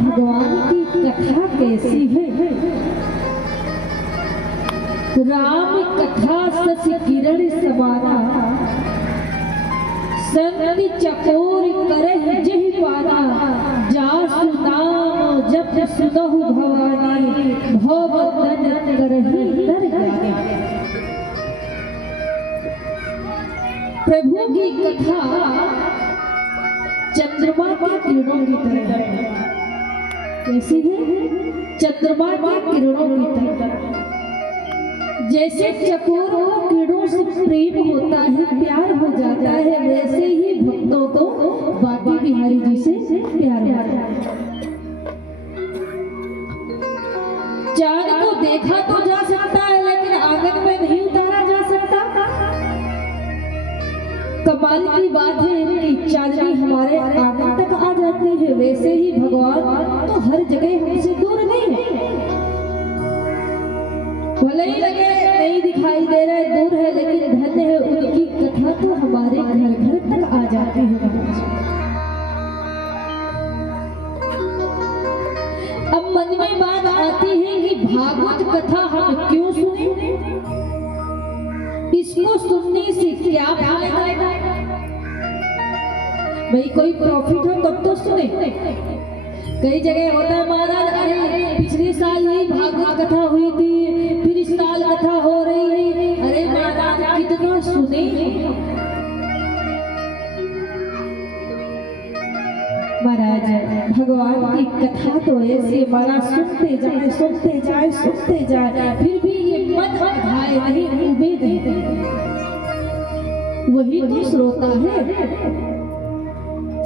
भगवान की कथा कैसी है। राम कथा शशि किरण समाना, संत चकोर करहि जेहि पाना। जासु नाम जप सुनहु भवानी, भव बंधन करहि तर ज्ञानी। प्रभु की कथा चंद्रमा के किरणों की तरह है। कैसी है? चंद्रमा के किरणों की तरह। जैसे चकोर को किरणों से प्रेम होता है, प्यार हो जाता है, वैसे ही भक्तों को बाकी बिहारी जी से प्यार होता है। चांद को देखा तो जा सकता है, लेकिन आंगन में नहीं उतारा जा सकता। कमाल की बात है कि चांदनी हमारे आंगन तक आ जाती है, वैसे ही भगवान तो हर जगह हमसे दूर नहीं है। भले ही लगे नहीं दिखाई दे रहे, दूर है, लेकिन धन्य है उनकी कथा तो हमारे घर घर तक आ जाती है। अब मन में बात आती है कि भागवत कथा हम क्यों सुने, इसको सुनने से क्या फायदा। भाई कोई प्रॉफिट हो तब तो सुने। कई जगह होता है महाराज, अरे पिछले साल ही भागवत कथा हुई थी, फिर इस साल कथा हो रही है, अरे महाराज कितना सुने। महाराज भगवान की कथा तो ऐसे महाराज सुनते जाए सुनते जाए सुनते जाए, फिर भी ये मन भाए नहीं, उबे नहीं। वही तो श्रोता है।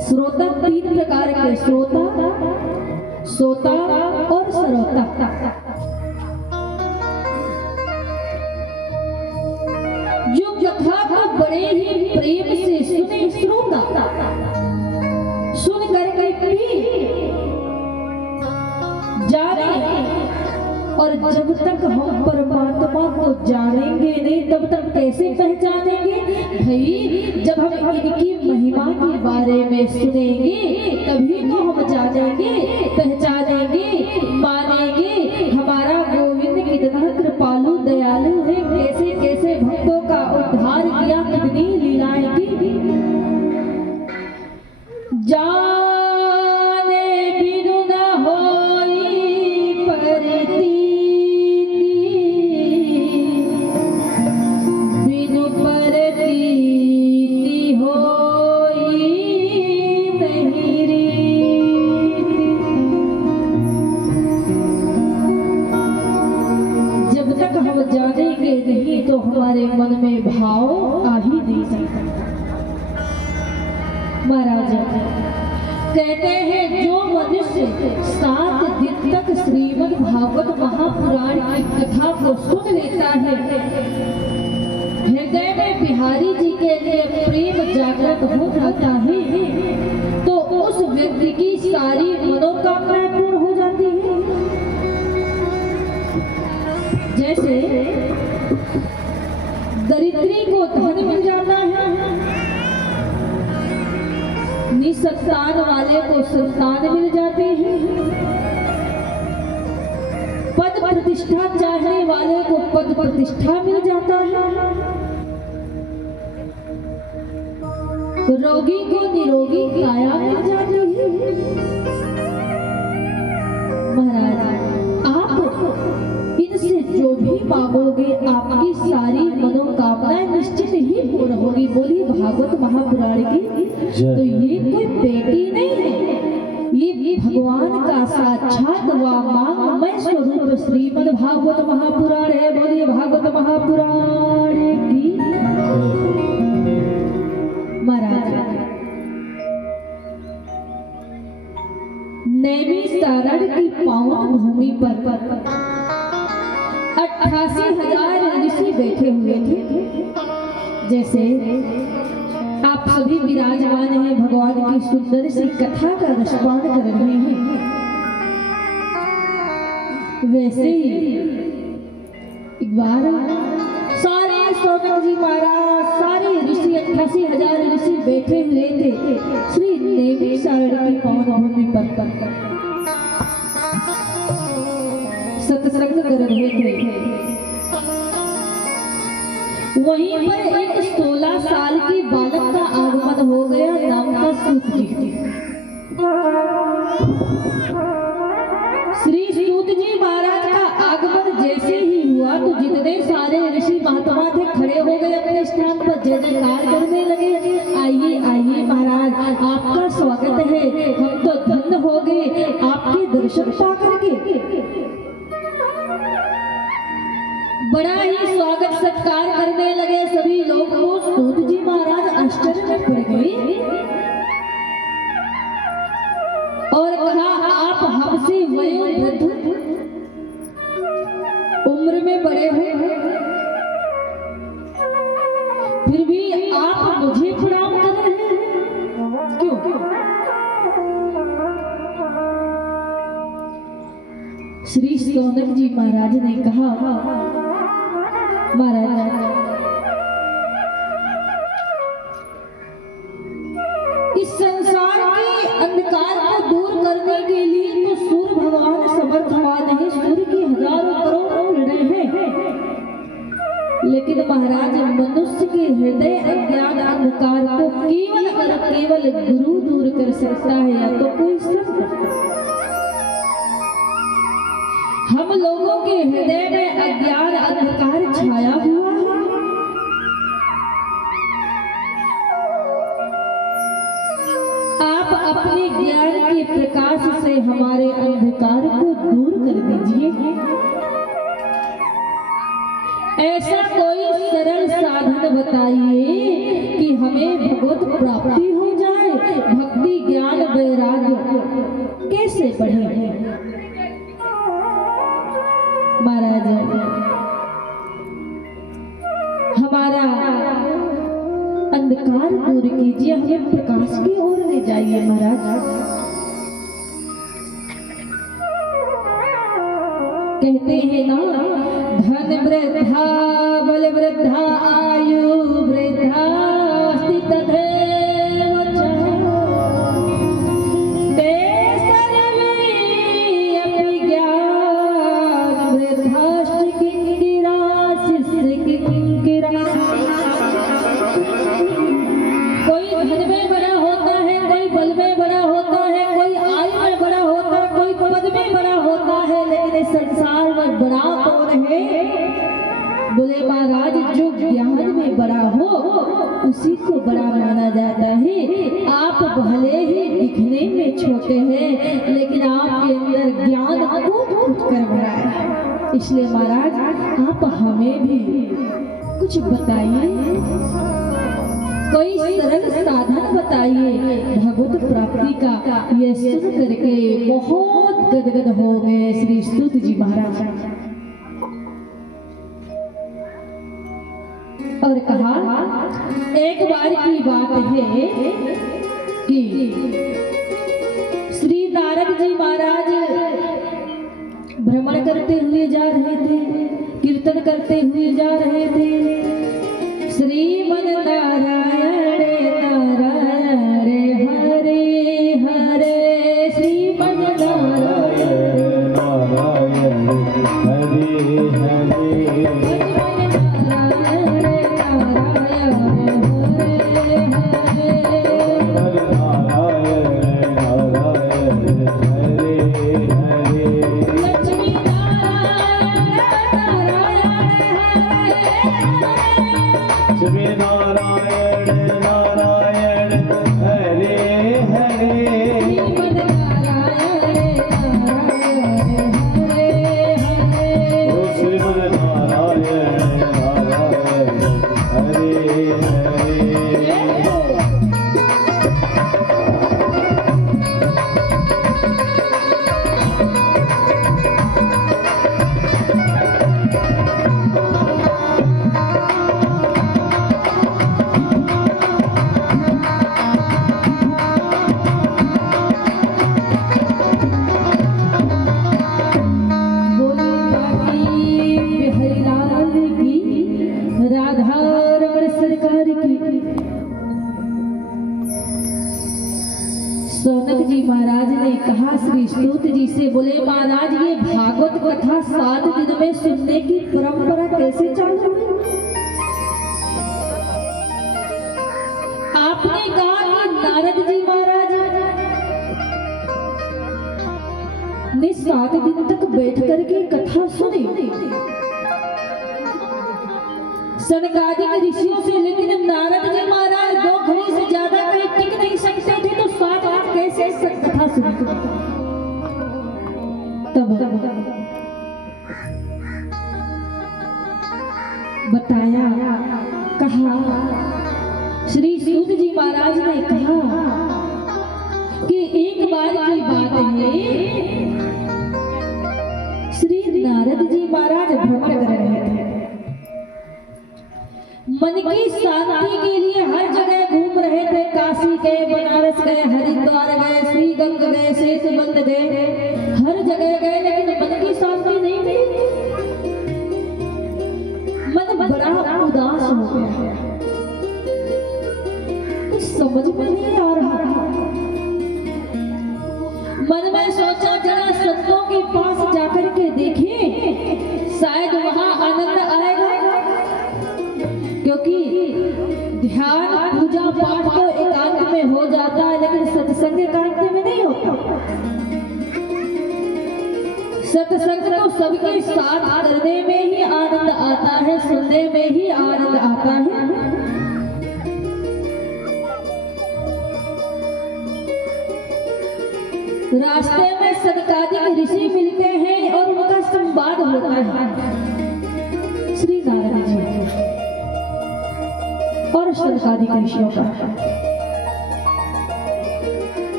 श्रोता तीन प्रकार के, श्रोता, सोता और सरोता। जो कथा को बड़े ही प्रेम से सुने, श्रोता सुन करके भी जाने, और जब तक हम परमात्मा को जानेंगे नहीं तब तक कैसे पहचानेंगे भाई। जब हम इनकी महिमा के बारे में सुनेंगे तभी तो हम जानेंगे, पहचानेंगे, मानेंगे हमारा गोविंद कितना कृपालु दयालु है, कैसे कैसे भक्तों का उद्धार किया, कितनी लीलाएं की। जाने बिनु न होई परती, बिनु परती होई नहीं रीति। जब तक हम जानेंगे नहीं तो हमारे मन में भाव आ ही नहीं सकता। महाराज कहते हैं जो मनुष्य 7 दिन तक श्रीमद् भागवत महापुराण की कथा को सुन लेता है, हृदय में बिहारी जी के लिए प्रेम जागृत हो जाता है, तो उस व्यक्ति की सारी मनोकामनाएं पूर्ण हो जाती है। जैसे दरिद्री को धन मिल जाता है, निसंतान वाले को संतान मिल जाते हैं, पद प्रतिष्ठा चाहने वाले को पद प्रतिष्ठा मिल जाता है, रोगी को निरोगी काया मिल जाती है। महाराज आप इनसे जो भी मांगोगे आपकी सारी मनोकामनाएं निश्चित ही पूर्ण होगी। बोलिए भागवत महापुराण की। तो ये कोई बेटी नहीं है, ये भगवान का साक्षात वामांगमय स्वरूप श्रीमद् भागवत महापुराण है। बोलिए भागवत महापुराण की। महाराज नैमिषारण्य की पावन भूमि पर 88,000 ऋषि बैठे हुए थे। जैसे आप सभी विराजमान हैं, भगवान की सुंदर सी कथा का रसपान कर रहे हैं, वैसे ही एक बार सारे सौनक जी महाराज, सारे ऋषि 88,000 ऋषि बैठे हुए थे श्री नैमिषारण्य की पावन भूमि पर। वहीं पर एक 16 साल की बालक का आगमन हो गया, नाम था सूत जी। श्री सूत जी महाराज का आगमन जैसे ही हुआ तो जितने सारे ऋषि महात्मा थे खड़े हो गए अपने स्थान पर, जय जयकार करने लगे। आइए आइए महाराज, आपका स्वागत है, हम तो धन्य हो गए आपके दर्शन पा करके। बड़ा ही स्वागत सत्कार करने लगे सभी लोग। तो सूत जी महाराज आश्चर्य में पड़ गए और कहा, आप हमसे वयोवृद्ध उम्र में बड़े हो, फिर भी आप मुझे प्रणाम कर रहे हैं, क्यों? श्री सौनक जी महाराज ने कहा, महाराज इस संसार के अंधकार को दूर करने के लिए तो सूर्य भगवान समर्थवान है, सूर्य की हजारों करोड़ों किरणें हैं, लेकिन महाराज मनुष्य के हृदय अज्ञान अंधकार को केवल गुरु दूर कर सकता है, या तो कोई संत। हम लोगों के हृदय में अज्ञान अंधकार छाया हुआ है। आप अपने ज्ञान के प्रकाश से हमारे अंधकार को दूर कर दीजिए। ऐसा कोई सरल साधन बताइए कि हमें भगवत प्राप्ति हो जाए, भक्ति ज्ञान वैराग्य कैसे बढ़े। महाराज हमारा अंधकार दूर कीजिए, हमें प्रकाश की ओर ले जाइए। महाराज कहते हैं ना, धन वृद्धा बल वृद्धा आयु वृद्धा स्थित बोले महाराज, जो ज्ञान में बड़ा हो उसी को बड़ा माना जाता है। आप भले ही दिखने में छोटे हैं, लेकिन आपके अंदर ज्ञान कूट कर भरा है। इसलिए महाराज आप हमें भी कुछ बताइए, कोई सरल साधन बताइए भगवत प्राप्ति का। यह सुन करके बहुत गदगद हो गए श्री सूत जी महाराज और कहा, एक बार की बात है कि श्री नारद जी महाराज भ्रमण करते हुए जा रहे थे, कीर्तन करते हुए जा रहे थे। श्रीमन नारायण नारायण हरे हरे, श्रीमन नारायण नारायण हरे हरे। सौनक जी महाराज ने कहा श्री सूत जी से, बोले महाराज ये भागवत कथा 7 दिन में सुनने की परंपरा कैसे चालू हुई? आपने कहा कि नारद जी महाराज ने 7 दिन तक बैठ करके कथा सुनी सनकादिक ऋषियों से, लेकिन नारद जी महाराज 2 घड़ी से ज्यादा कहीं टिक नहीं सकते थे, तो 7 दिन कैसे कथा सुनी? तब बताया, कहा श्री सूत जी महाराज ने कहा कि एक बार की बात है, श्री नारद जी महाराज भ्रमण कर रहे थे, मन की शांति के लिए हर जगह घूम रहे थे। काशी गए, बनारस गए, हरिद्वार गए, श्रीगंग गए, सेतुबंद गए, हर जगह गए, लेकिन मन की शांति नहीं मिली। मन बड़ा उदास हो गया, कुछ समझ में नहीं आ रहा। मन में सोचा जरा संतों के पास जाकर के देखें, शायद वहां आनंद आएगा, क्योंकि ध्यान पूजा पाठ तो एकांत में हो जाता है, लेकिन सत्संग एकांत में नहीं होता। सत्संग तो सबके साथ करने में ही आनंद आता है, सुनने में ही आनंद आता है। रास्ते में सनकादिक ऋषि मिलते हैं और उनका संवाद होता है, श्री नारद जी और सनकादिक ऋषियों का।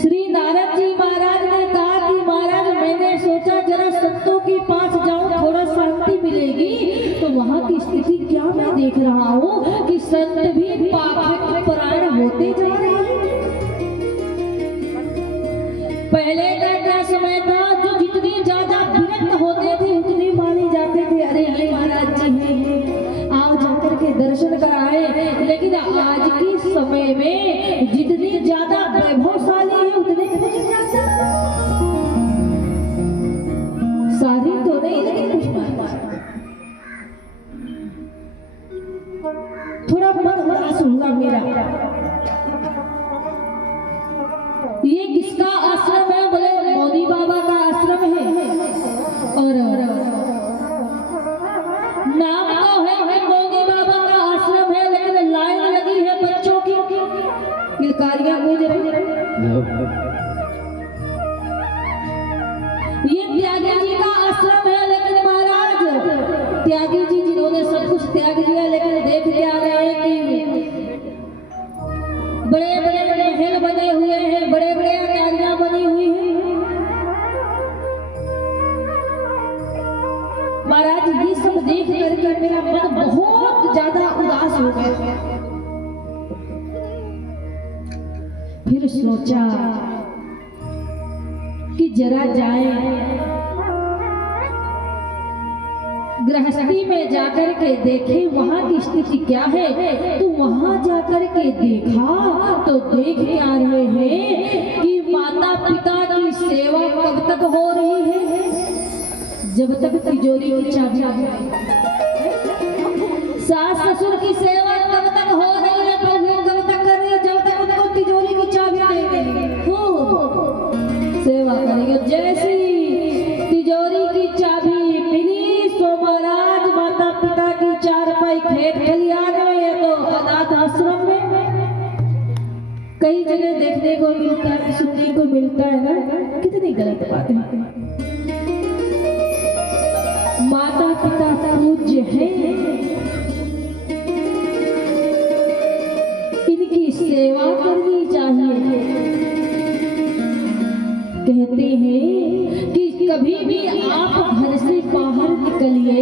श्री नारद जी महाराज ने कहा कि महाराज मैंने सोचा जरा संतों के पास जाऊं, थोड़ा शांति मिलेगी। तो वहां की स्थिति क्या मैं देख रहा हूं कि संत भी पाखंड परायण होते जा रहे हैं। पहले का क्या समय था, जो जितनी ज्यादा विरक्त होते थे उतने माने जाते थे, अरे ये महाराज जी हैं, आओ जाकर के दर्शन कराए। लेकिन आज के समय में जितनी ज्यादा वैभवशाली है उतने सारी तो नहीं, लेकिन थोड़ा मन उदास हुआ मेरा। ये किसका आश्रम है? बोले मोदी बाबा का आश्रम है, और नाम तो है मोदी बाबा का आश्रम है, लेकिन लाइन लगी है बच्चों की, किलकारियां गूंज रही है। ये त्यागी जी का आश्रम है, लेकिन महाराज त्यागी जी जिन्होंने सब कुछ त्याग दिया, लेकिन देख के आ रहे हैं कि बड़े बड़े महल बने हुए हैं, बड़े बड़े अटारियां बनी हुई हैं। महाराज ये सब देख करके मेरा मन बहुत ज्यादा उदास हो गया। फिर सोचा कि जरा जाए गृहस्थी में जाकर के देखे वहां की स्थिति क्या है। तो वहां जाकर के देखा तो देख के आ रहे हैं कि माता पिता की सेवा कब तक हो रही है, जब तक तिजोरी की चाबी। सास ससुर की सेवा कब तक हो रही है, बहू कब तक कर रही है, जब तक उनको तिजोरी की चाबी नहीं देंगे खूब सेवा करेंगे। जैसी तिजोरी की चाबी मिली सो महाराज माता पिता की चारपाई खेत खलियान में, तो अनाथ आश्रम में कई जगह देखने को मिलता है, सुनने को मिलता है ना, कितनी गलत बात है। माता पिता पूज्य है, इनकी सेवा करनी चाहिए। कहते हैं कि कभी भी आप घर से बाहर निकलिए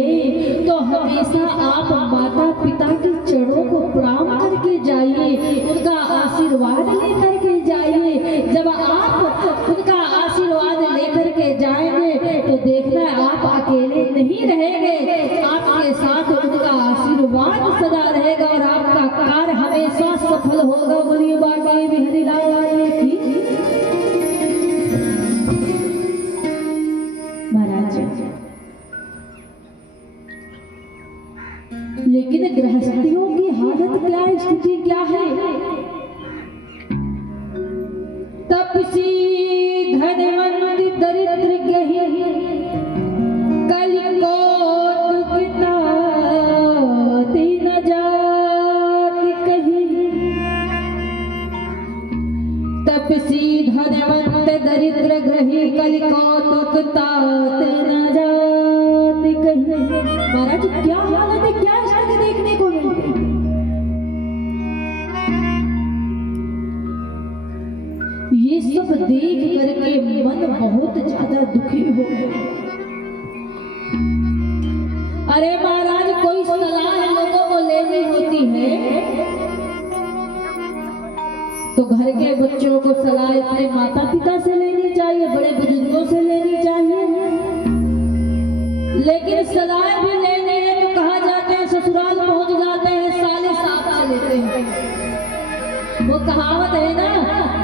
तो हमेशा आप माता पिता के चरणों को प्रणाम करके जाइए, उनका आशीर्वाद लेकर के जाइए। जब आप उनका आशीर्वाद लेकर के जाएंगे तो देखना आप अकेले नहीं रहेंगे, आपके साथ उनका आशीर्वाद सदा रहेगा और आपका कार्य हमेशा सफल होगा। बोलिए बाकी बिहारी लाल की महाराज। लेकिन गृहस्थियों की हालत क्या, स्थिति क्या तपसी धनवंत दरिद्र ग्रही कलि कौतुक तात न जाति कही। महाराज क्या हालत है, क्या इष्ट देखने को मिलते हैं। ये सब देख करके मन बहुत ज्यादा दुखी हो गया। अरे महाराज कोई सलाह लोगों को लेनी होती है तो घर के बच्चों को सलाह अपने माता पिता से लेनी चाहिए, बड़े बुजुर्गों से लेनी चाहिए। लेकिन सलाह भी लेनी है तो कहा जाते हैं ससुराल पहुंच जाते हैं, साले साथ से लेते हैं। वो कहावत है ना,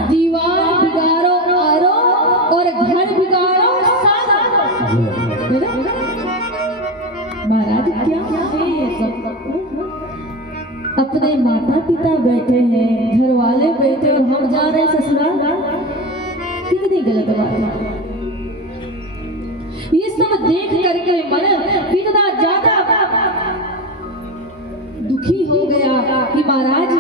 दीवार बिगाड़ो आरो और घर बिगाड़ो साला। महाराज क्या है ये सब। अपने माता पिता बैठे हैं, घर वाले बैठे और हम जा रहे हैं ससुराल, कितनी गलत बात है। ये सब देख करके मन कितना ज्यादा दुखी हो गया कि महाराज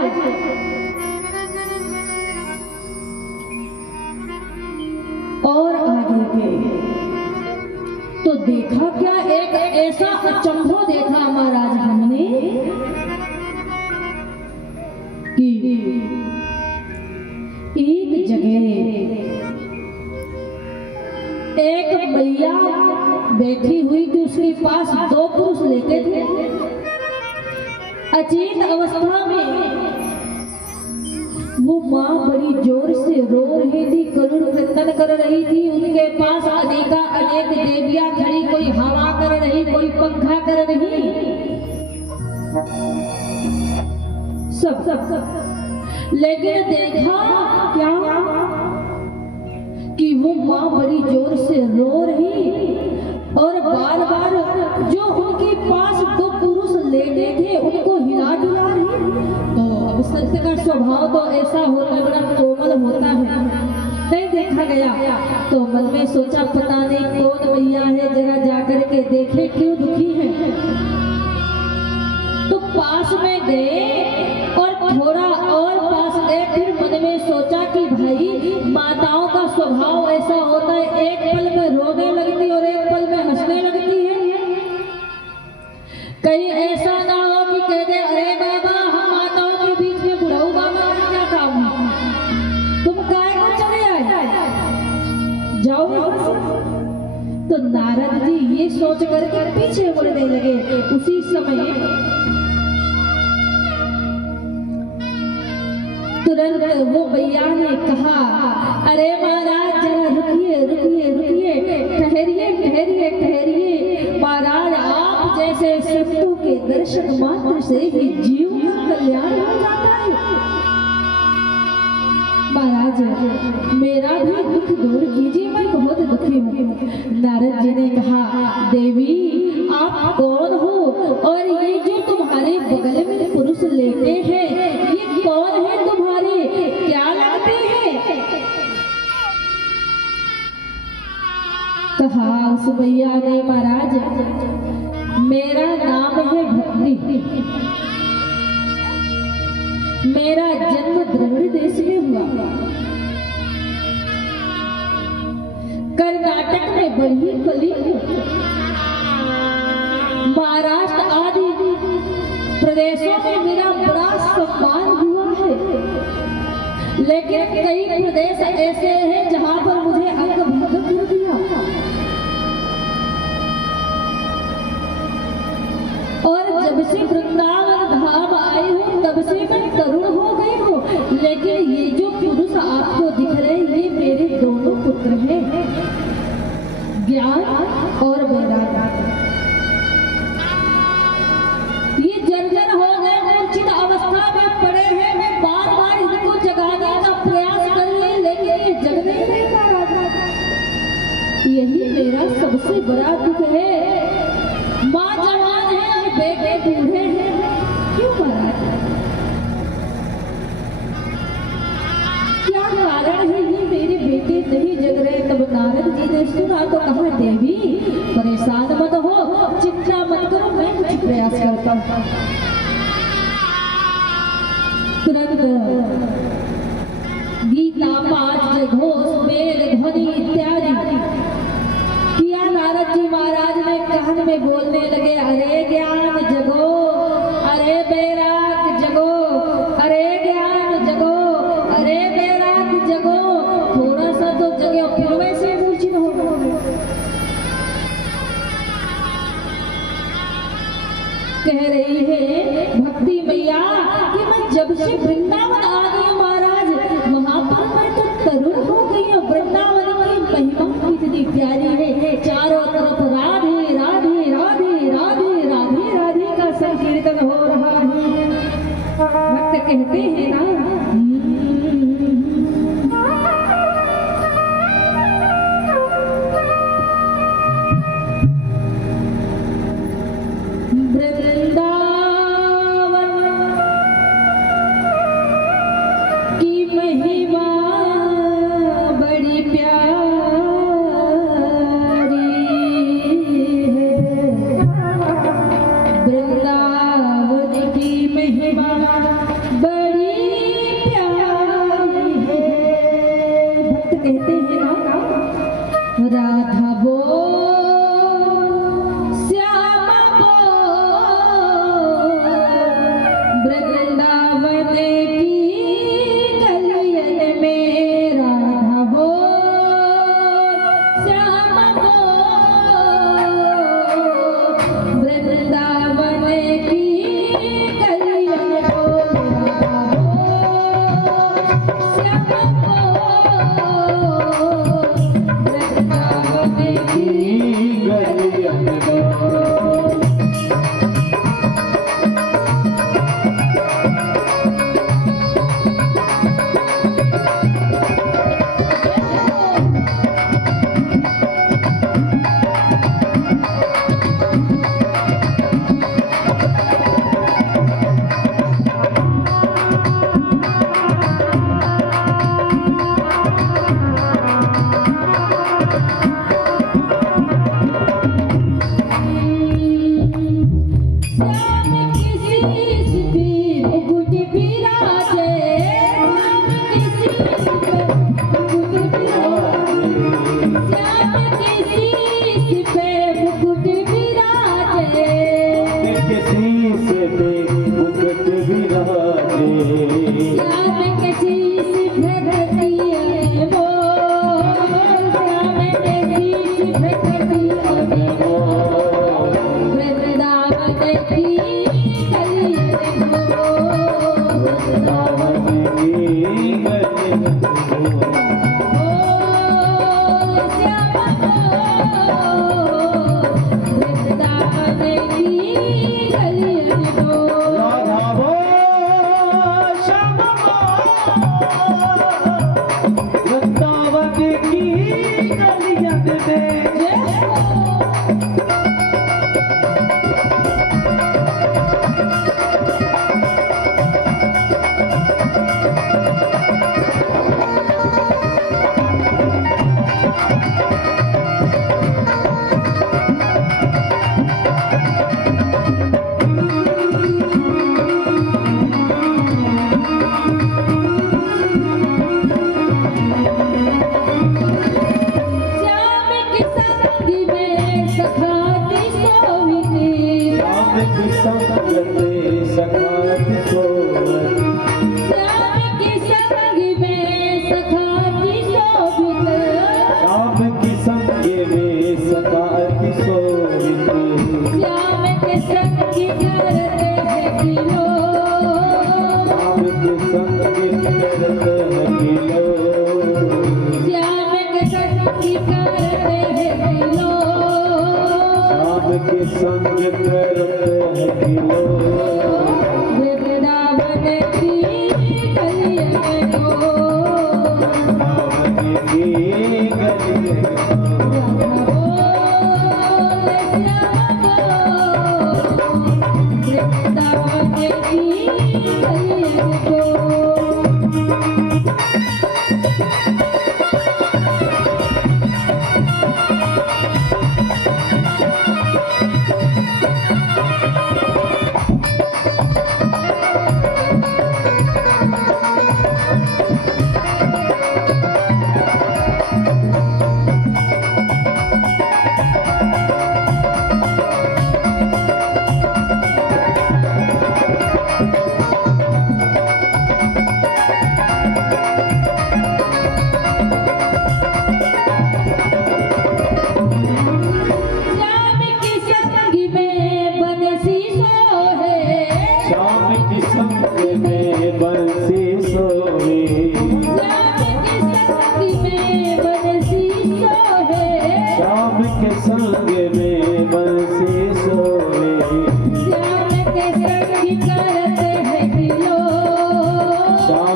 और आगे गए तो देखा क्या, एक ऐसा अचंभव देखा महाराज हमने कि एक जगह एक मैया बैठी हुई थी, उसके पास दो पुरुष लेटे थे। अचेत अवस्था में वो माँ बड़ी जोर से रो रही थी, करुण क्रंदन कर रही थी। उनके पास अनेक देवियां खड़ी, कोई हवा कर रही, कोई पंखा कर रही, सब। लेकिन देखा क्या कि वो माँ बड़ी जोर से रो रही और बार बार जो उनके पास दो पुरुष लेटे थे उनको हिला डुला रही। तो अब सत्य का स्वभाव तो ऐसा होता है, बड़ा कोमल होता है, नहीं देखा गया। तो मन में सोचा पता नहीं कौन मैया है, जरा जाकर के देखे क्यों दुखी है। तो पास में गए और थोड़ा और पास गए, फिर मन में सोचा कि भाई माताओं का स्वभाव ऐसा होता है, एक पल में रोने लगती और एक पल में हंसने लगती है। कहीं ऐसा ना हो कि कह दे अरे बाबा हम माताओं के बीच में बुढ़ाऊ बाबा का क्या काम है, तुम काय को चले आए, जाओ। तो नारद जी ये सोच करके पीछे मुड़ने लगे। उसी समय तुरंत वो भैया ने कहा अरे महाराज जरा रुकिए रुकिए रुकिए, ठहरिए ठहरिए ठहरिए। महाराज आप जैसे संतों के दर्शन मात्र से ही जीव का कल्याण हो जाता है। महाराज मेरा भी दुख दूर कीजिए, मैं बहुत दुखी हूँ। नारद जी ने कहा देवी आप कौन हो और ये जो तुम्हारे बगल में पुरुष लेटे हैं ये कौन है, तुम्हारे क्या लगते हैं। कहा उस भैया ने महाराज मेरा नाम है भक्ति, मेरा जन्म द्रविड़ देश में हुआ, कर्नाटक में बड़ी पली, महाराष्ट्र आदि प्रदेशों में मेरा बड़ा सम्मान हुआ है। लेकिन कई प्रदेश ऐसे हैं जहां पर मुझे अंगभंग कर दिया और जब से वृंदावन धाम आई हूँ तब से मैं तरुण हो गई हूँ। लेकिन ये जो पुरुष आपको दिख रहे हैं ये मेरे दोनों पुत्र हैं, ज्ञान और वैराग्य। ये जर्जर हो गए, मूर्छित अवस्था में पड़े हैं। मैं बार बार इनको जगाने का प्रयास कर रही लेकिन ये जग नहीं पा रहा। यही मेरा सबसे बड़ा दुख है। माँ जवान है और बेटे बूढ़े हैं, क्यों महाराज, क्या कारण है ये मेरे बेटे नहीं जग रहे। तब नारद जी ने सुना तो कहा देवी परेशान मत हो, चिंता मत करो, मैं कुछ प्रयास करता हूँ। तुरंत गीता पाठ प्यारी है। चारों तरफ राधे राधे राधे राधे राधे राधे का संकीर्तन हो रहा है। भक्त कहते हैं ना, राधा बोल श्यामा बोल वृंदावन की गलियन में। राधा बोल श्यामा बोल वृंदावन की गलियन में। श्यामा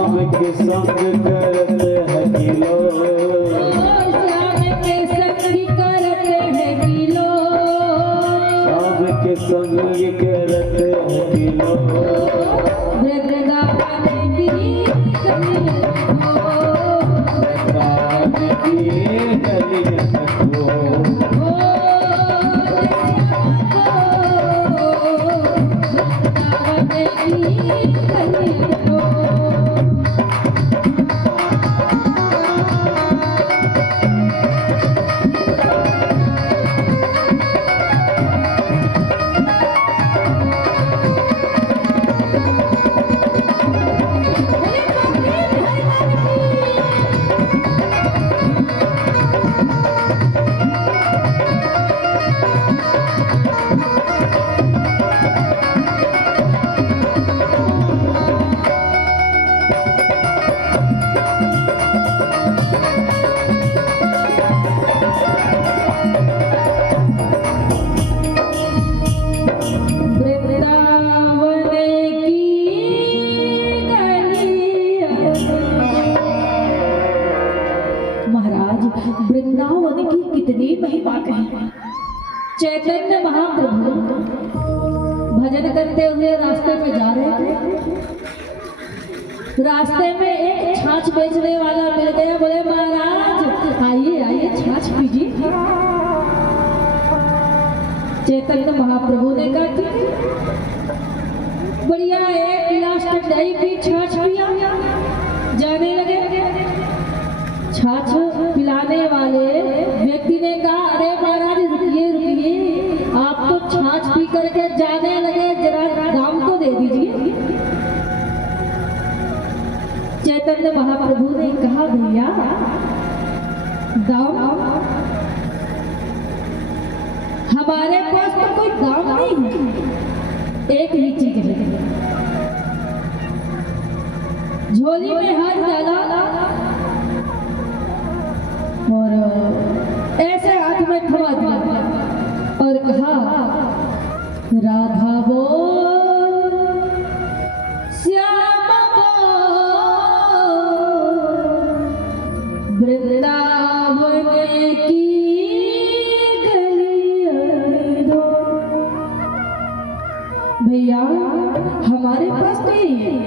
श्याम के संग करते हैं गिलो, श्याम के संग करते हैं गिलो, श्याम के संग करते हैं गिलो, वृंदावन की गली हो, वृंदावन की गली हो, वृंदावन की कितनी महिमा कही। चैतन्य महाप्रभु भजन करते हुए रास्ते में जा रहे थे। रास्ते में एक छाछ बेचने वाला मिल गया। बोले महाराज आइए आइए छाछ पीजिए। चैतन्य महाप्रभु ने कहा कि बढ़िया एक गिलास ठंडाई पी, छाछ पिया, जाने लगे। छाछ पिलाने वाले व्यक्ति ने कहा अरे महाराज रुकिए रुकिए, आप तो छाछ पी करके जाने लगे, जरा दाम तो दे दीजिए। चैतन्य महाप्रभु ने कहा भैया दाम हमारे पास तो कोई दाम नहीं है, एक ही चीज है। झोली में हाथ डाला और ऐसे हाथ में थमा दिया और कहा राधा बोल श्याम बोल वृंदावन की गलियां दो। भैया हमारे पास तो यही है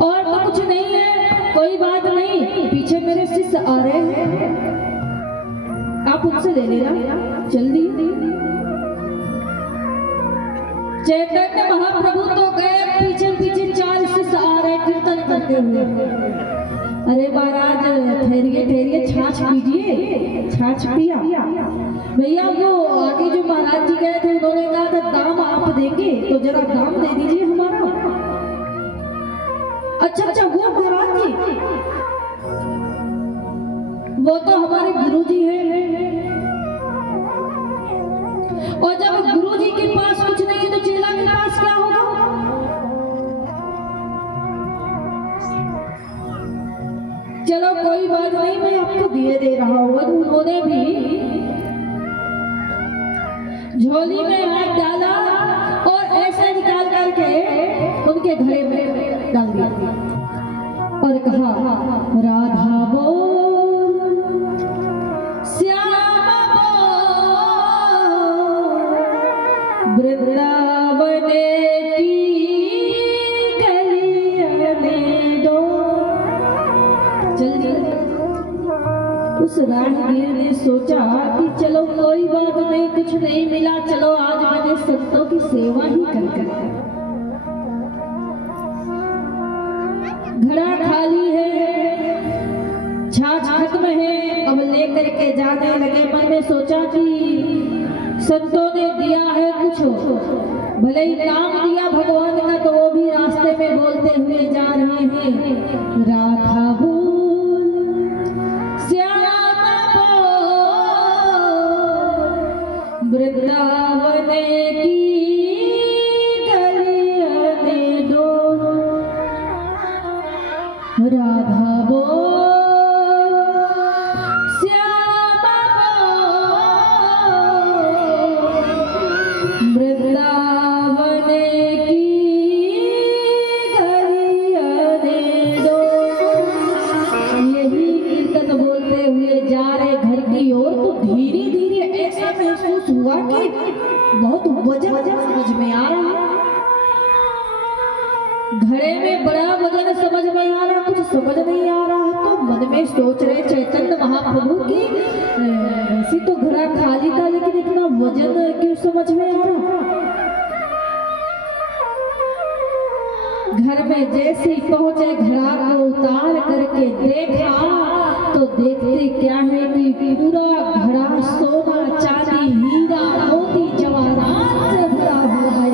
और तो कुछ नहीं है, कोई बात नहीं। पीछे मेरे शिष्य आ रहे हैं, आप उनसे ले लेना जल्दी। चैतन्य महाप्रभु तो गए, पीछे पीछे 4 शिष्य आ रहे कीर्तन करते हुए। अरे महाराज ठहरिए ठहरिए, छाछ पीजिए। छाछ पिया भैया। वो आगे जो महाराज जी गए थे उन्होंने कहा था दाम आप देंगे तो जरा दाम दे दीजिए हमारा। अच्छा अच्छा वो महाराज जी वो तो हमारे गुरु जी हैं, और जब गुरु जी के पास कुछ नहीं तो चेला के पास क्या होगा। चलो कोई बात नहीं, मैं आपको दिए दे रहा हूँ। उन्होंने भी झोली में हाथ डाला और ऐसे निकाल करके उनके घड़े में डाल दिया और कहा राधा बोल श्याम बोल वृंदावन की गलियां दो। जल्दी उस राहगीर ने सोचा कि चलो कोई बात नहीं, कुछ नहीं मिला, चलो आज मैंने संतों की सेवा ही कर। घड़ा खाली है, छाछ खत्म है, अब लेकर के जाने लगे। मन में सोचा कि संतों ने दिया है कुछ, भले ही नाम दिया भगवान का तो वो भी रास्ते में बोलते हुए जा रहे हैं राधा बोल श्याम बोल वृंदावन की गलियां दो। राधा बोल श्याम बोल वृंदावन की गलियां होते हुए जा रहे घर की ओर तो धीरे धीरे ऐसा महसूस हुआ कि बहुत वजन समझ में आ रहा। घड़े में बड़ा वजन समझ में आ रहा, कुछ समझ नहीं आ रहा। तो मन में सोच रहे चैतन्य महाप्रभु की वैसे तो घड़ा खाली था लेकिन इतना वजन क्यों समझ में आ रहा। घर में जैसे ही पहुंचे घड़ा को उतार करके देखा तो देखते क्या है कि पूरा घड़ा सोना चांदी हीरा मोती जवाहरात से भरा हुआ है।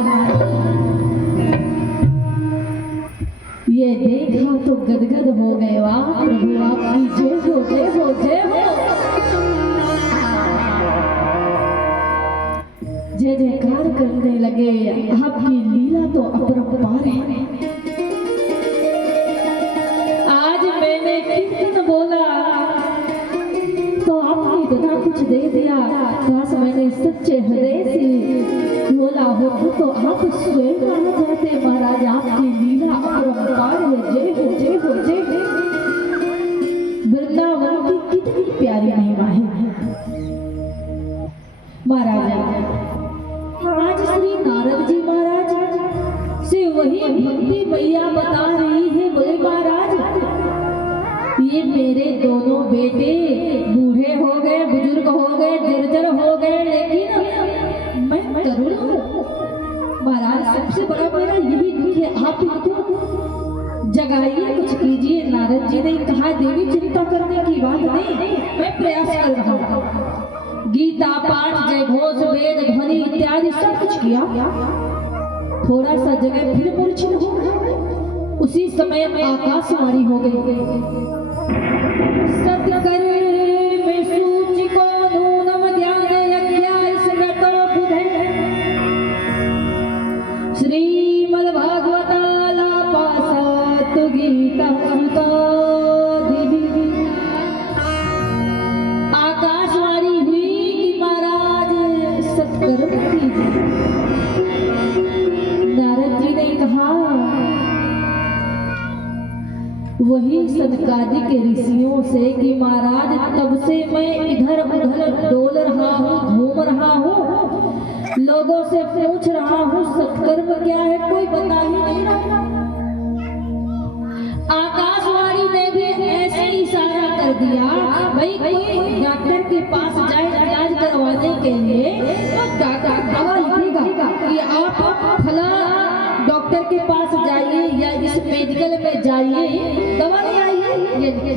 ये देखा तो गदगद हो गए, वाह प्रभु आपकी जय हो जय हो जय हो, जय जयकार करने लगे। आपकी लीला तो अपरंपार है। आज मैंने कीर्तन बोला तो आपने इतना कुछ दे दिया। काश मैंने सच्चे हृदय से बोला हो तो आप स्वयं कहना चाहते महाराज आपकी लीला अपरंपार है। जय हो जय हो जय हो। वृंदावन की कितनी प्यारी महिमा है महाराज। आज श्री नारद जी महाराज से वही भक्ति मैया बता रही है। बोले महाराज ये मेरे दोनों बेटे बूढ़े हो गए, बुजुर्ग हो गए, जर्जर हो गए, लेकिन मैं तरुण हूँ महाराज। सबसे बड़ा मेरा यही दुख है, आप इनको जगाइए, कुछ कीजिए। नारद जी ने कहा देवी चिंता करने की बात नहीं, मैं प्रयास कर रहा हूँ। गीता पाठ जय घोष वेद ध्वनि इत्यादि सब कुछ किया। थोड़ा सा जगह फिर मूर्छित हो गए। उसी समय आकाशवाणी हो गई, सत्कर में सूचि को नूनम ज्ञान यज्ञाय स्मृतो बुधे श्रीमद्भागवतालापासत गीता सुता देवी। आकाशवाणी हुई कि महाराज सत्कर्म कीजिए। नारद जी ने कहा वही सनकादि के ऋषियों से कि महाराज तब से मैं इधर उधर डोल रहा हूँ, घूम रहा हूँ, लोगों से पूछ रहा हूँ सत्कर्म क्या है, कोई बता ही नहीं रहा। आकाशवाणी ने भी ऐसे इशारा कर दिया भाई कोई डॉक्टर के पास जाए इलाज करवाने के लिए तो दवा लिखेगा कि आप फला डॉक्टर के पास जाइए या इस मेडिकल में जाइए, दवा ले आइए, ये लिखिए।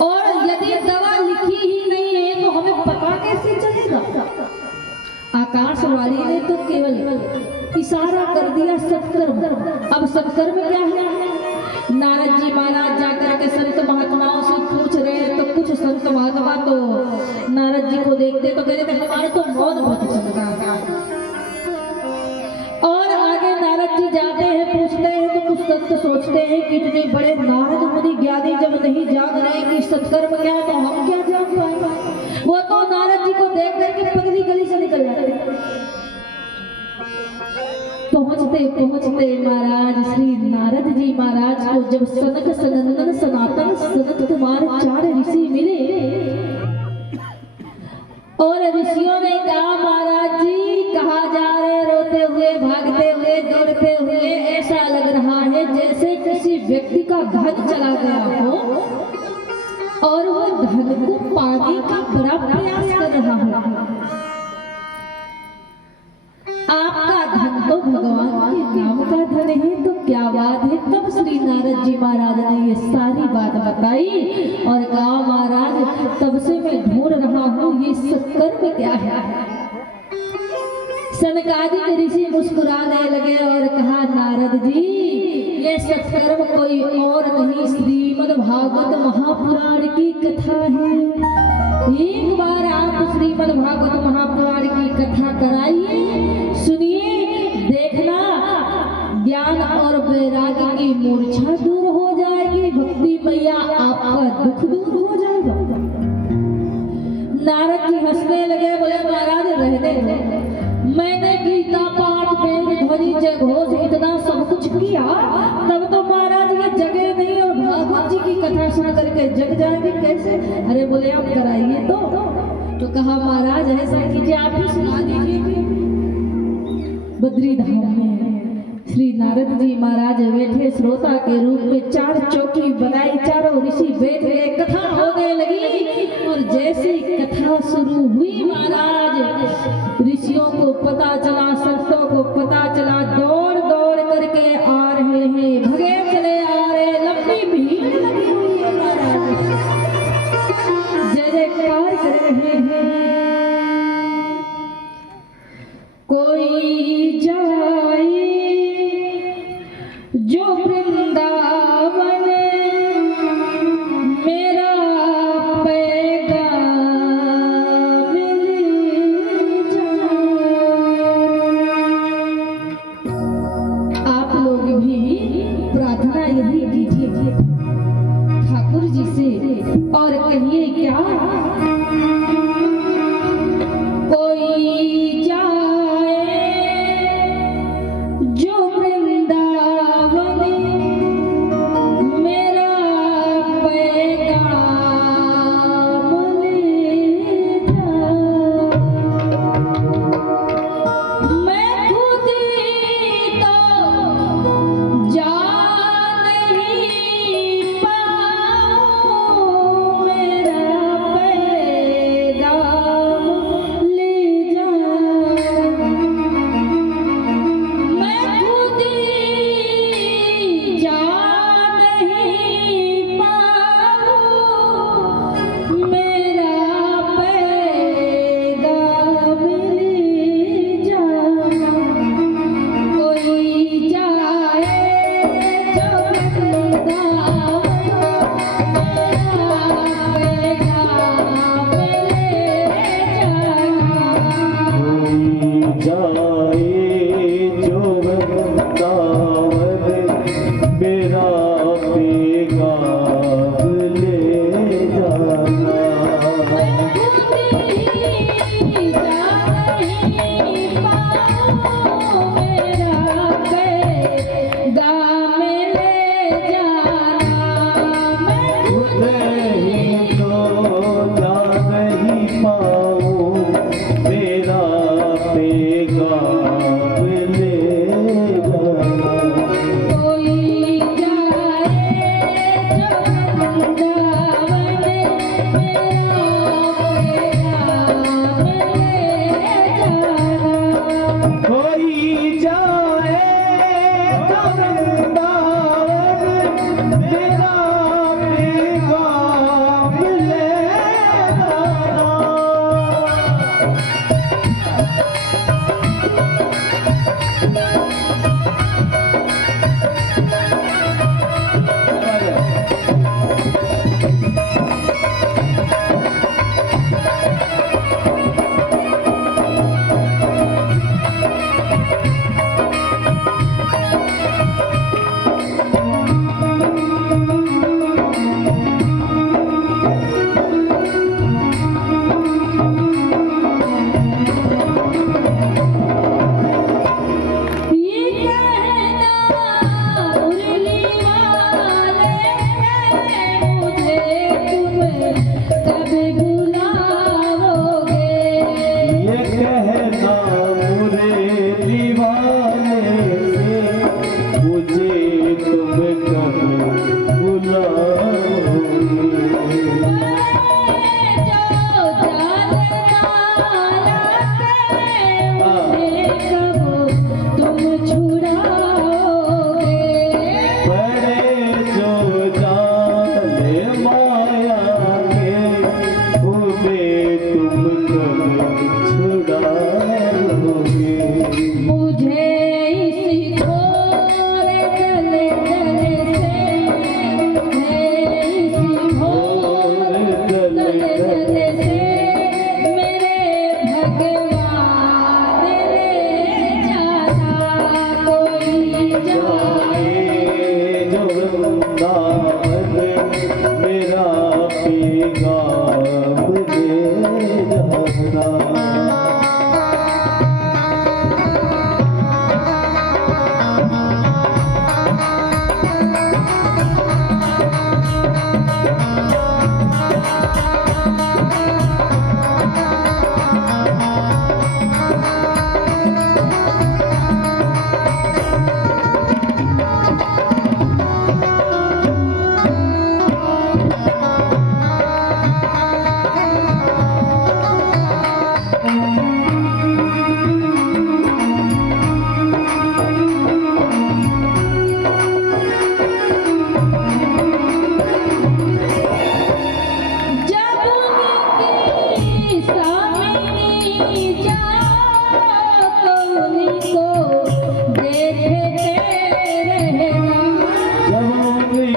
और यदि दवा लिखी ही नहीं है तो हमें पता कैसे चलेगा। आकाशवाणी ने तो केवल इशारा कर दिया सत्कर्म। अब सत्कर्म क्या है? नारद जी महाराज जाकर के संत महात्माओं से पूछ रहे तो कुछ संत महात्मा तो नारद जी को देखते तो कहते थे हमारे तो मौन बहुत चलता है। और आगे नारद जी जाते हैं पूछते हैं तो कुछ संत सोचते हैं कि इतने बड़े नारद मुनि ज्ञानी जब नहीं जान रहे कि सत्कर्म क्या है तो हम क्या जान पाएंगे। वो तो नारद जी को देख करके पगली गली से निकल जाते। पहुंचते पहुंचते महाराज श्री नारद जी महाराज को जब सनक सनंदन सनातन सनत कुमार 4 ऋषि मिले और ऋषियों ने कहा महाराज जी कहाँ जा रहे, रोते हुए भागते हुए दौड़ते हुए, ऐसा लग रहा है जैसे किसी व्यक्ति का धन चला गया हो और वो धन को पाने का बड़ा प्रयास कर रहा है। आपका धन तो भगवान के नाम का धन है तो क्या बात है। तब श्री नारद जी महाराज ने ये सारी बात बताई और कहा महाराज तब से मैं ढूंढ रहा हूँ ये सत्कर्म क्या है। सनकादि के ऋषि मुस्कुराने लगे और कहा नारद जी ये सत्कर्म कोई और नहीं श्रीमद् भागवत महापुराण की कथा है। एक बार आप श्रीमद् भागवत महापुराण की कथा कराइए, सुनिए, देखना ज्ञान और वैराग्य की मूर्छा दूर हो जाएगी, भक्ति मैया आपका दुख दूर हो जाएगा। नारद जी हंसने लगे, बोले महाराज रहने दो, मैंने गीता पाठ वेद ध्वनि जय घोष इतना सब कुछ किया तब तो महाराज ये जगह नहीं और भागवत जी की कथा सुन करके के जग जाएंगे कैसे? अरे बोले आप कराइए तो कहा महाराज ऐसा कीजिए, आप ही सुना दीजिए। बद्री धाम में श्री नारद जी महाराज बैठे श्रोता के रूप में, 4 चौकी बनाई, चारों ऋषि बैठ गए, कथा होने लगी। और जैसे कथा शुरू हुई महाराज, ऋषियों को पता चला, संतों को पता चला, दौड़ दौड़ करके आ रहे हैं, भगे चले आ रहे, लंबी भीड़ लगी हुई है महाराज, जय जयकार कर रहे हैं। कोई जाए जो वृंदावन, मेरा पैगाम ले जाए। आप लोग भी प्रार्थना यही कीजिए ठाकुर जी से और कहिए क्या, कोई जाए जो वृंदावन, मेरा पैगाम ले जाए। मैं खुद तो जा नहीं पाऊँ, मेरा पैगाम ले जाए। मैं खुद जा नहीं पाऊँ, मेरा पैगाम ले जाए। कोई जाए जो वृंदावन, मेरा पैगाम ले जाए। कोई जाए जो वृंदावन, मेरा पैगाम ले जाना। नहीं तो जा नहीं पाऊँ, मेरा पैगाम ले जाना। कोई जाए जो वृंदावन, मेरा पैगाम ले जाना। ये कहना मुरली वाले, मुझे तुम कब बुलाओगे? ये कहना मुरली वाले से, मुझे तुम कब बुलाओगे? जो जानमाला से, मुझे कब तुम छुड़ाओगे? बड़े जो जाने माया के, उन्हें तुम कब छुड़ाओगे? मुझे इस घोर दलदल से, है इस घोर दलदल से, मेरे भगवान ले जाना। कोई जाए जो वृंदावन, मेरा पैगाम ले जाना।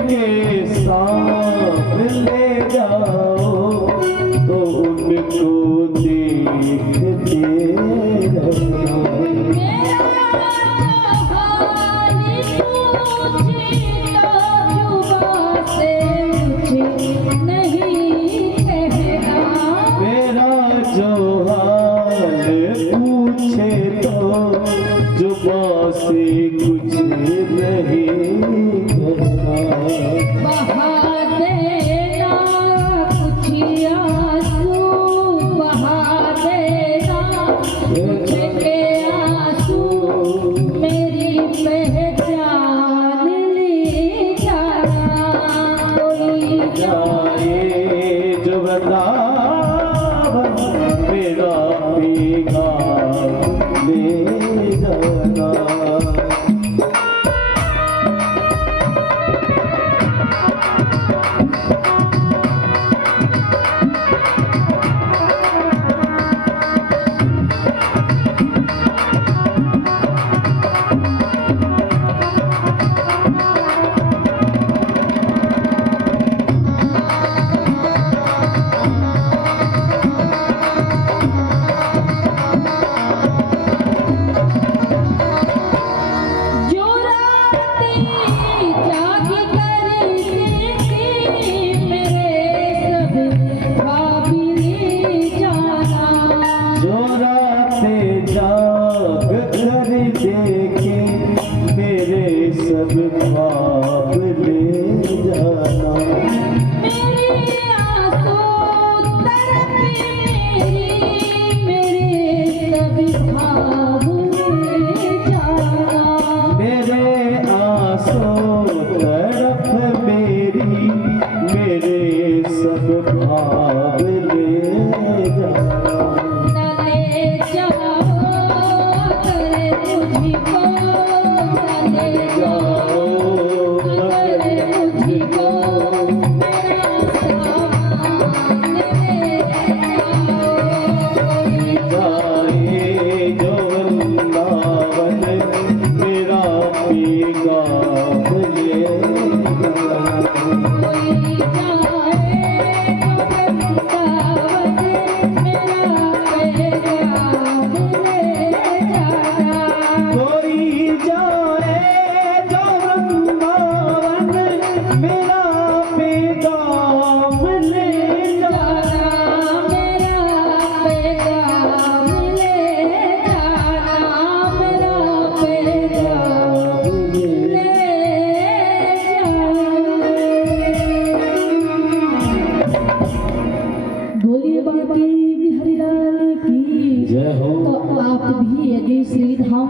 के साथ ले जाओ तो उनको देखते रहना। मेरा जो हाल पूछे तो जुबां से कुछ नहीं कहना। बहा देना कुछ आंसू, बहा देना कुछ के आंसू, मेरी पहचान ली जाना। कोई जाए जो वृंदावन मेरा पैगाम ले जाना।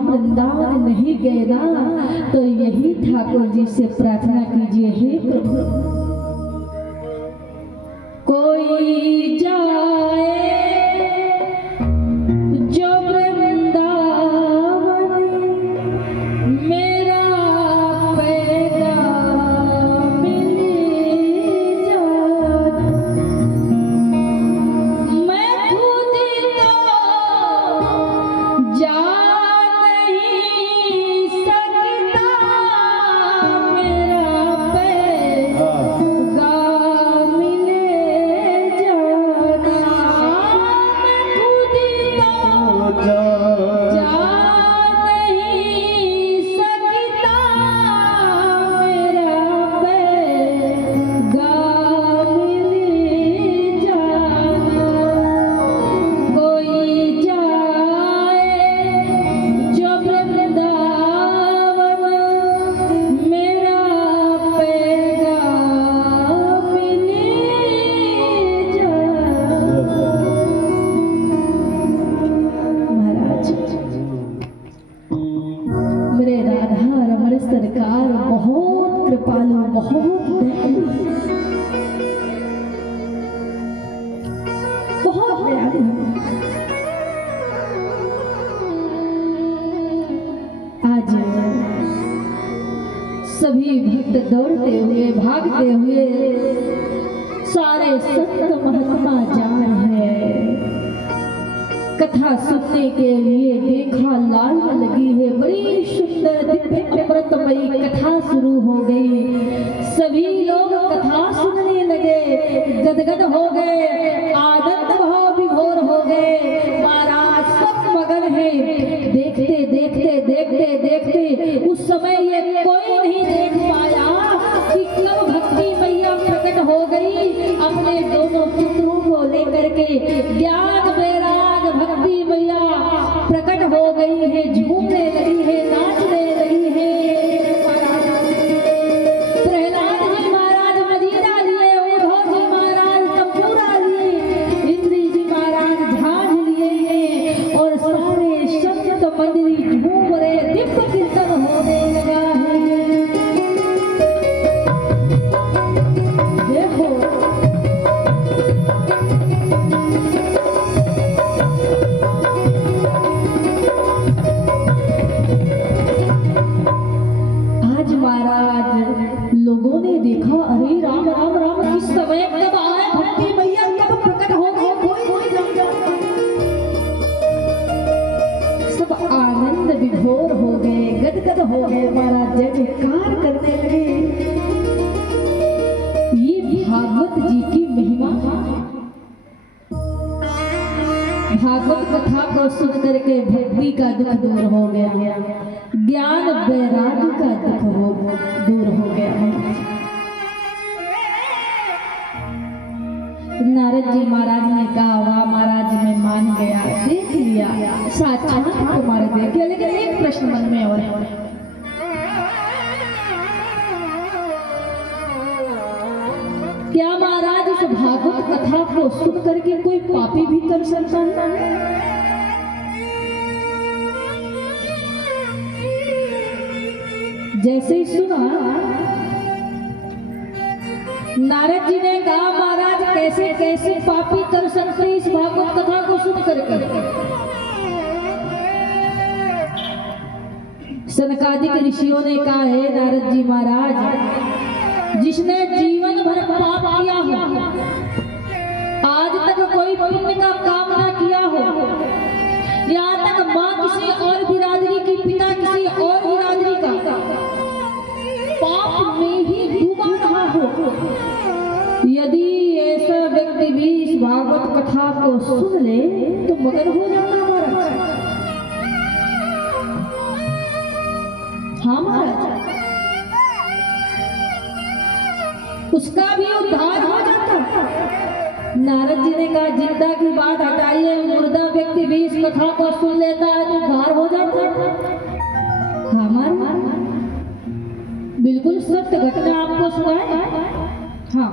वृंदावन नहीं गए ना, तो यही ठाकुर जी से प्रार्थना कीजिए, हे प्रभु कोई जाए जो वृंदावन मेरा पैगाम ले जाना। मैं खुद तो जा सरकार बहुत कृपालु, बहुत दयालु, बहुत दयालु। आज सभी भक्त दौड़ते हुए भागते हुए सारे संत महात्मा जा रहे हैं। कथा सुनने के लिए देखा लाइन लगी है, बड़ी सुंदर दिव्य अमृतमयी कथा शुरू हो गई। सभी लोग कथा सुनने लगे, गदगद हो गए, आनंद भाव विभोर हो गए। महाराज सब मगन है, देखते देखते देखते देखते उस समय ये कोई नहीं देख पाया कि कब भक्ति मैया प्रकट हो गई अपने दोनों पुत्रों को लेकर के। ज्ञान वैराग भक्ति मैया प्रकट हो गई है, झूमने लगी है, नाचने लगी है। प्रहलाद जी महाराज मजीरा लिए, उद्धव जी महाराज तंबूरा लिए, इंद्र जी महाराज झांझ लिए हैं और सारे संत मंडली झूम रहे, दिव्य कीर्तन होने लगा है। देखो आज महाराज लोगों ने देखा, अरे राम राम राम, इस समय कब आए भक्ति मैया, कब प्रकट हो गए, कोई नहीं जानता। सब आनंद विभोर हो गए, गदगद हो गए, महाराज जयकार करने लगे। ये भागवत जी की महिमा, भागवत कथा को सुन करके भक्ति का दुख दूर हो गया, ज्ञान वैराग्य का दुख दूर हो गया। नारद जी महाराज ने कहा, वाह महाराज मैं मान गया, देख लिया, साक्षात तुम्हारे देख लिया, लेकिन एक प्रश्न मन में और है, क्या महाराज इस भागवत कथा को सुन करके कोई पापी भी कर सकता है? जैसे ही सुना, नारद जी ने कहा, महाराज कैसे कैसे पापी कर सकते इस भागवत कथा को सुन करके? सनकादिक ऋषियों ने कहा, है नारद जी महाराज, जिसने जीवन भर पाप किया हो, आज तक कोई पुण्य का काम ना किया हो, यहाँ तक माँ किसी और बिरादरी की, पिता किसी और बिरादरी का, पाप में ही डूबा रहा हो, यदि ऐसा व्यक्ति भी इस भागवत कथा को सुन ले तो मगन हो जाता महाराज। हाँ महाराज, उसका भी उद्धार हो जाता। नारद जी ने कहा, जिंदा की बात हटाइए, मुर्दा व्यक्ति भी इस कथा को सुन लेता है तो उद्धार हो जाता। हमारा बिल्कुल सत्य घटना आपको सुनाए। हाँ,